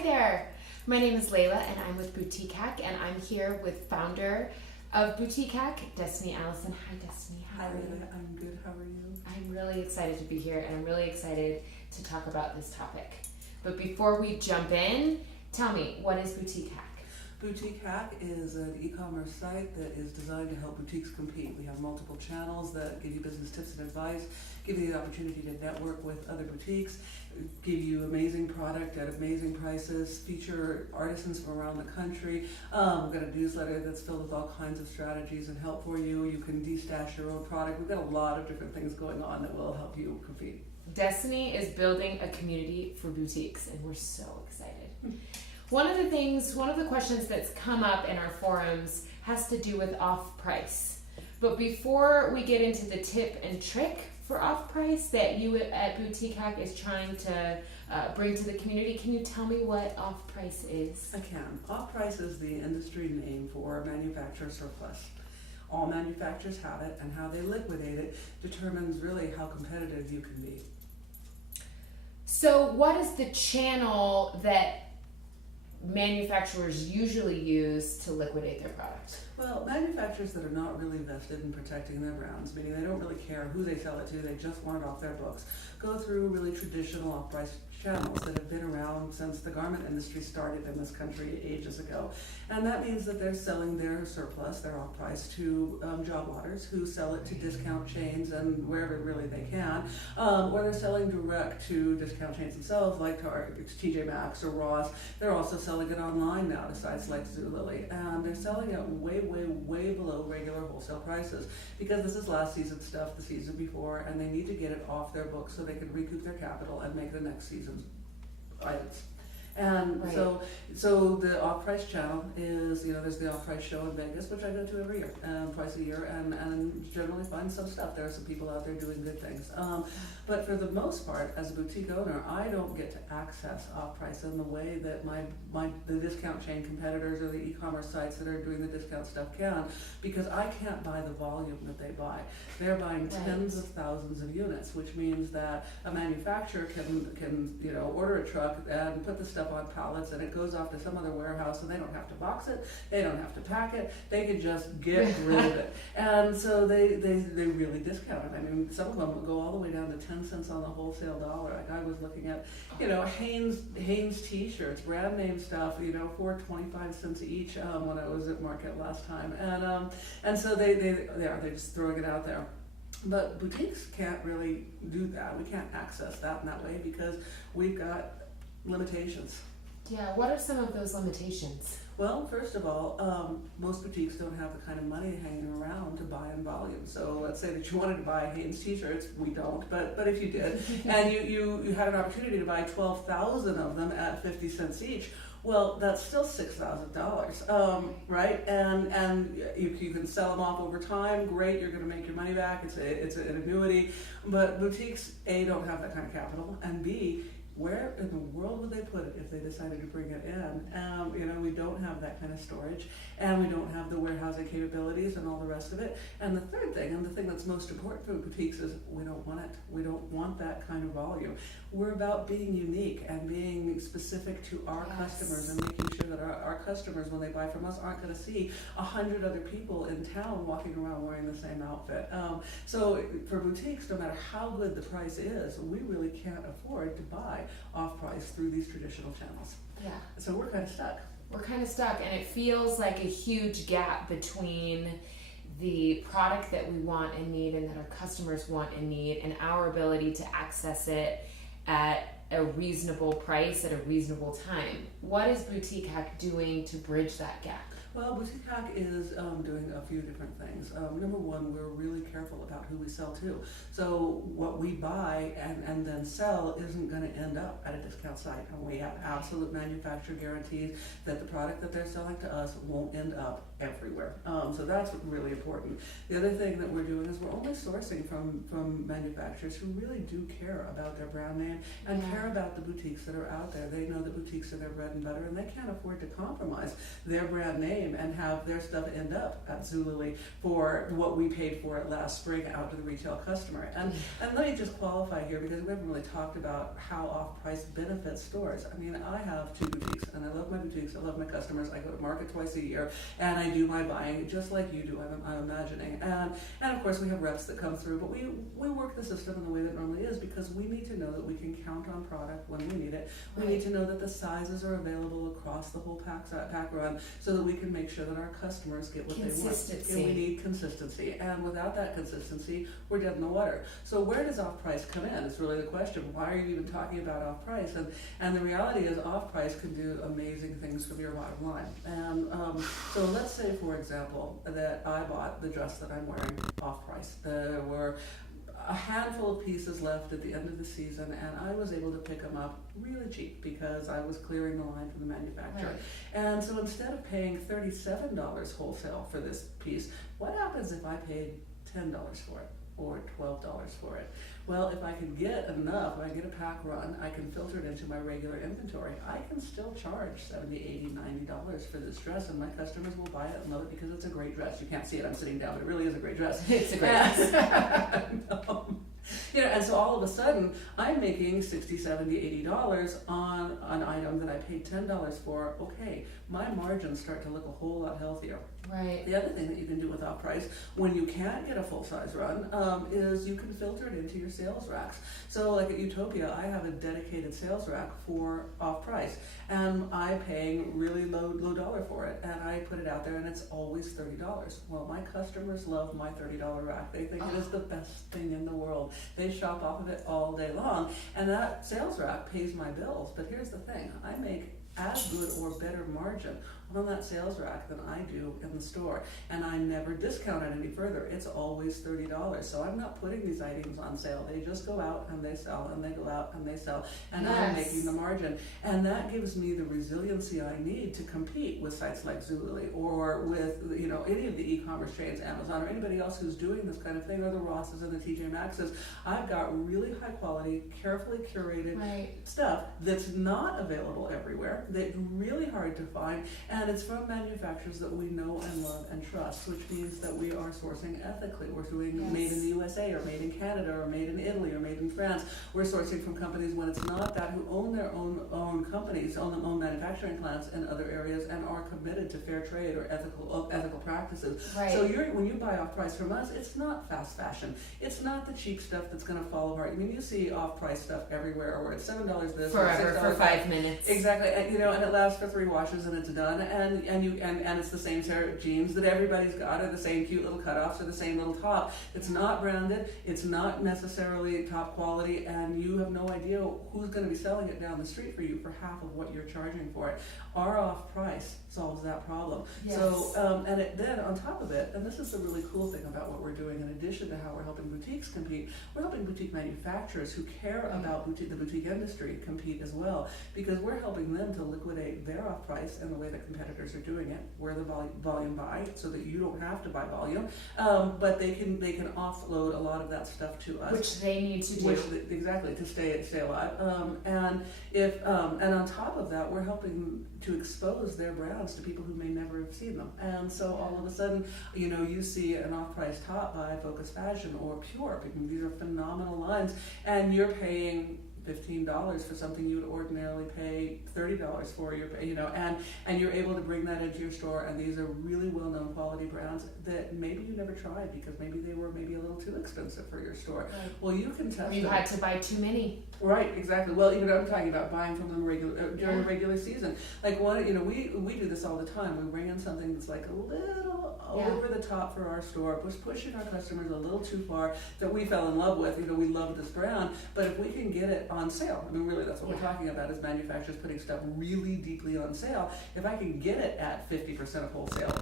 Hi there. My name is Layla and I'm with Boutique Hack, and I'm here with founder of Boutique Hack, Destiny Allison. Hi Destiny, how are you? I'm good, how are you? I'm really excited to be here and I'm really excited to talk about this topic. But before we jump in, tell me, what is Boutique Hack? Boutique Hack is an e-commerce site that is designed to help boutiques compete. We have multiple channels that give you business tips and advice, give you the opportunity to network with other boutiques, give you amazing product at amazing prices, feature artisans from around the country. We've got a newsletter that's filled with all kinds of strategies and help for you. You can de-stash your own product. We've got a lot of different things going on that will help you compete. Destiny is building a community for boutiques and we're so excited. One of the questions that's come up in our forums has to do with off-price. But before we get into the tip and trick for off-price that you at Boutique Hack is trying to bring to the community, can you tell me what off-price is? I can. Off-price is the industry name for manufacturer surplus. All manufacturers have it, and how they liquidate it determines really how competitive you can be. So what is the channel that manufacturers usually use to liquidate their product? Well, manufacturers that are not really vested in protecting their brands, meaning they don't really care who they sell it to, they just want it off their books, go through really traditional off-price channels that have been around since the garment industry started in this country ages ago. And that means that they're selling their surplus, their off-price, to job lotters who sell it to discount chains and wherever really they can, or they're selling direct to discount chains themselves, like Target, TJ Maxx or Ross. They're also selling it online now to sites like Zulily, and they're selling it way below regular wholesale prices because this is last season stuff, the season before, and they need to get it off their books so they can recoup their capital and make the next season's items. And right. so the off-price channel is, there's the off-price show in Vegas, which I go to every year, twice a year, and generally find some stuff. There are some people out there doing good things. But for the most part, as a boutique owner, I don't get to access off-price in the way that the discount chain competitors or the e-commerce sites that are doing the discount stuff can, because I can't buy the volume that they buy. They're buying tens of thousands of units, which means that a manufacturer can order a truck and put the stuff on pallets and it goes off to some other warehouse, and they don't have to box it, they don't have to pack it, they can just get rid of it. And so they really discount it. I mean, some of them will go all the way down to 10 cents on the wholesale dollar. Like I was looking at, Hanes t-shirts, brand name stuff, for 25 cents each when I was at market last time. And so they're just throwing it out there. But boutiques can't really do that. We can't access that in that way because we've got limitations. Yeah, what are some of those limitations? Well, first of all, most boutiques don't have the kind of money hanging around to buy in volume. So let's say that you wanted to buy Hanes t-shirts, we don't, but if you did, and you had an opportunity to buy 12,000 of them at 50 cents each, well, that's still $6,000, right? And you can sell them off over time. Great, you're going to make your money back. It's an annuity. But boutiques, A, don't have that kind of capital, and B, where in the world would they put it if they decided to bring it in? We don't have that kind of storage, and we don't have the warehousing capabilities and all the rest of it. And the third thing, and the thing that's most important for boutiques, is we don't want it. We don't want that kind of volume. We're about being unique and being specific to our customers and making sure that our customers, when they buy from us, aren't going to see 100 other people in town walking around wearing the same outfit. So for boutiques, no matter how good the price is, we really can't afford to buy off-price through these traditional channels. Yeah. So we're kind of stuck. We're kind of stuck, and it feels like a huge gap between the product that we want and need and that our customers want and need and our ability to access it at a reasonable price at a reasonable time. What is Boutique Hack doing to bridge that gap? Well, Boutique Hack is doing a few different things. Number one, we're really careful about who we sell to. So what we buy and then sell isn't going to end up at a discount site. And we have absolute manufacturer guarantees that the product that they're selling to us won't end up everywhere. So that's really important. The other thing that we're doing is we're only sourcing from manufacturers who really do care about their brand name and care about the boutiques that are out there. They know that boutiques are their bread and butter, and they can't afford to compromise their brand name name and have their stuff end up at Zulily for what we paid for it last spring out to the retail customer. And let me just qualify here, because we haven't really talked about how off-price benefits stores. I mean, I have 2 boutiques, and I love my boutiques, I love my customers. I go to market twice a year, and I do my buying just like you do, I'm imagining. And of course we have reps that come through, but we work the system in the way that it normally is, because we need to know that we can count on product when we need it. We need to know that the sizes are available across the whole pack run, so that we can make sure that our customers get what they want. Consistency. And we need consistency, and without that consistency, we're dead in the water. So where does off-price come in? It's really the question. Why are you even talking about off-price? And the reality is off-price can do amazing things for your bottom line. And so let's say, for example, that I bought the dress that I'm wearing off-price. There were a handful of pieces left at the end of the season, and I was able to pick them up really cheap because I was clearing the line from the manufacturer. And so instead of paying $37 wholesale for this piece, what happens if I paid $10 for it or $12 for it? Well, if I can get enough, if I get a pack run, I can filter it into my regular inventory. I can still charge $70, $80, $90 for this dress, and my customers will buy it and love it because it's a great dress. You can't see it, I'm sitting down, but it really is a great dress. It's a great dress. You know, and so all of a sudden, I'm making $60, $70, $80 on an item that I paid $10 for. Okay, my margins start to look a whole lot healthier. Right. The other thing that you can do with off-price, when you can't get a full-size run, is you can filter it into your sales racks. So like at Utopia, I have a dedicated sales rack for off-price, and I'm paying really low dollar for it, and I put it out there, and it's always $30. Well, my customers love my $30 rack. They think it is the best thing in the world. They shop off of it all day long, and that sales rack pays my bills. But here's the thing, I make as good or better margin on that sales rack than I do in the store, and I never discount it any further. It's always $30. So I'm not putting these items on sale. They just go out and they sell, and they go out and they sell, and I'm making the margin. And that gives me the resiliency I need to compete with sites like Zulily, or with, you know, any of the e-commerce chains, Amazon, or anybody else who's doing this kind of thing, or the Rosses and the TJ Maxxes. I've got really high quality, carefully curated stuff that's not available everywhere, that's really hard to find, and it's from manufacturers that we know and love and trust, which means that we are sourcing ethically. We're doing made in the USA, or made in Canada, or made in Italy, or made in France. We're sourcing from companies, when it's not that, who own their own companies, own manufacturing plants in other areas, and are committed to fair trade or ethical practices. So when you buy off price from us, it's not fast fashion. It's not the cheap stuff that's going to fall apart. I mean, you see off price stuff everywhere, where it's $7 this, forever, $6 for 5 minutes. Exactly, and, you know, and it lasts for 3 washes and it's done, and it's the same pair of jeans that everybody's got, or the same cute little cutoffs, or the same little top. It's not branded, it's not necessarily top quality, and you have no idea who's going to be selling it down the street for you for half of what you're charging for it. Our off price solves that problem. So, then on top of it, and this is the really cool thing about what we're doing, in addition to how we're helping boutiques compete, we're helping boutique manufacturers who care about the boutique industry compete as well, because we're helping them to liquidate their off price in the way that competitors are doing it. We're the volume buy, so that you don't have to buy volume, but they can offload a lot of that stuff to us, which they need to do. Exactly, to stay alive. And on top of that, we're helping to expose their brands to people who may never have seen them. And so all of a sudden, you know, you see an off-price top by Focus Fashion or Pure. These are phenomenal lines, and you're paying $15 for something you would ordinarily pay $30 for, you know, and you're able to bring that into your store, and these are really well-known quality brands that maybe you never tried because maybe they were a little too expensive for your store. Well, you can test You had to buy too many. Right, exactly. Well, you know, I'm talking about buying from them during the regular season. Like, you know, we do this all the time. We bring in something that's like a little over the top for our store, pushing our customers a little too far, that we fell in love with. You know, we love this brand, but if we can get it on sale, I mean, really, that's what we're talking about, is manufacturers putting stuff really deeply on sale. If I can get it at 50% of wholesale,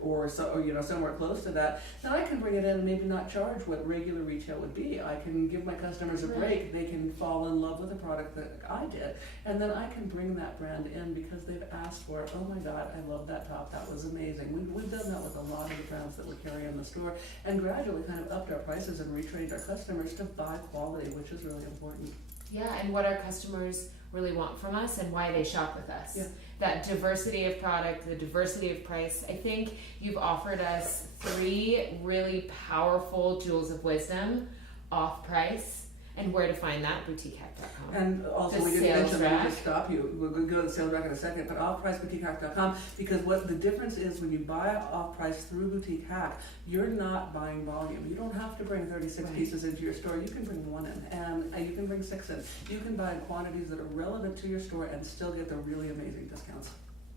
or you know, somewhere close to that, then I can bring it in and maybe not charge what regular retail would be. I can give my customers a break. They can fall in love with the product that I did, and then I can bring that brand in because they've asked for it. Oh my God, I love that top. That was amazing. We've done that with a lot of the brands that we carry in the store, and gradually kind of upped our prices and retrained our customers to buy quality, which is really important. Yeah, and what our customers really want from us and why they shop with us. Yeah. That diversity of product, the diversity of price. I think you've offered us 3 really powerful jewels of wisdom off price. And where to find that, boutiquehack.com. And also, The we didn't sales mention, let rack. me just stop you. We're going to go to the sales rack in a second, but offpriceboutiquehack.com, because what the difference is when you buy off price through Boutique Hack, you're not buying volume. You don't have to bring 36 Right. pieces into your store. You can bring 1 in, and you can bring 6 in. You can buy in quantities that are relevant to your store and still get the really amazing discounts.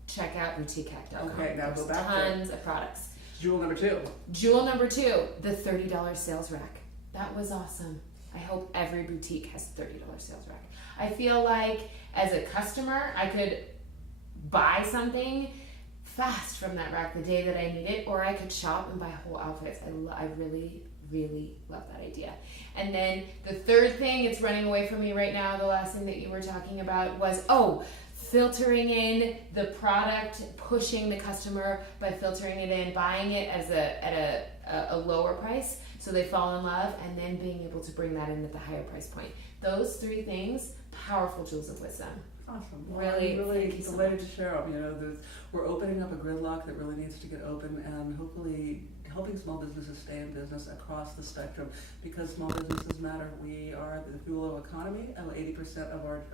Check out boutiquehack.com. Okay, now There's go back to it. tons of products. Jewel number 2. Jewel number 2, the $30 sales rack. That was awesome. I hope every boutique has a $30 sales rack. I feel like as a customer, I could buy something fast from that rack the day that I need it, or I could shop and buy whole outfits. I really, really love that idea. And then the third thing, it's running away from me right now, the last thing that you were talking about was, filtering in the product, pushing the customer by filtering it in, buying it at a lower price so they fall in love, and then being able to bring that in at the higher price point. Those 3 things, powerful jewels of wisdom. Awesome. Well, Really, I'm really thank you so delighted to share them. We're opening up a gridlock that really needs to get open, and hopefully helping small businesses stay in business across the spectrum, because small businesses matter. We are the fuel of economy. 80% of our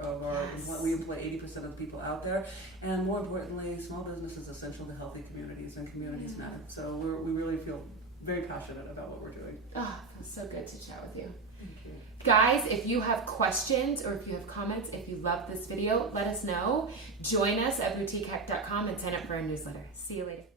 Yes. we employ 80% of the people out there, and more importantly, small business is essential to healthy communities, and communities matter. So we really feel very passionate about what we're doing. Oh, it feels so good to chat with you. Thank you. Guys, if you have questions or if you have comments, if you love this video, let us know. Join us at boutiquehack.com and sign up for our newsletter. See you later.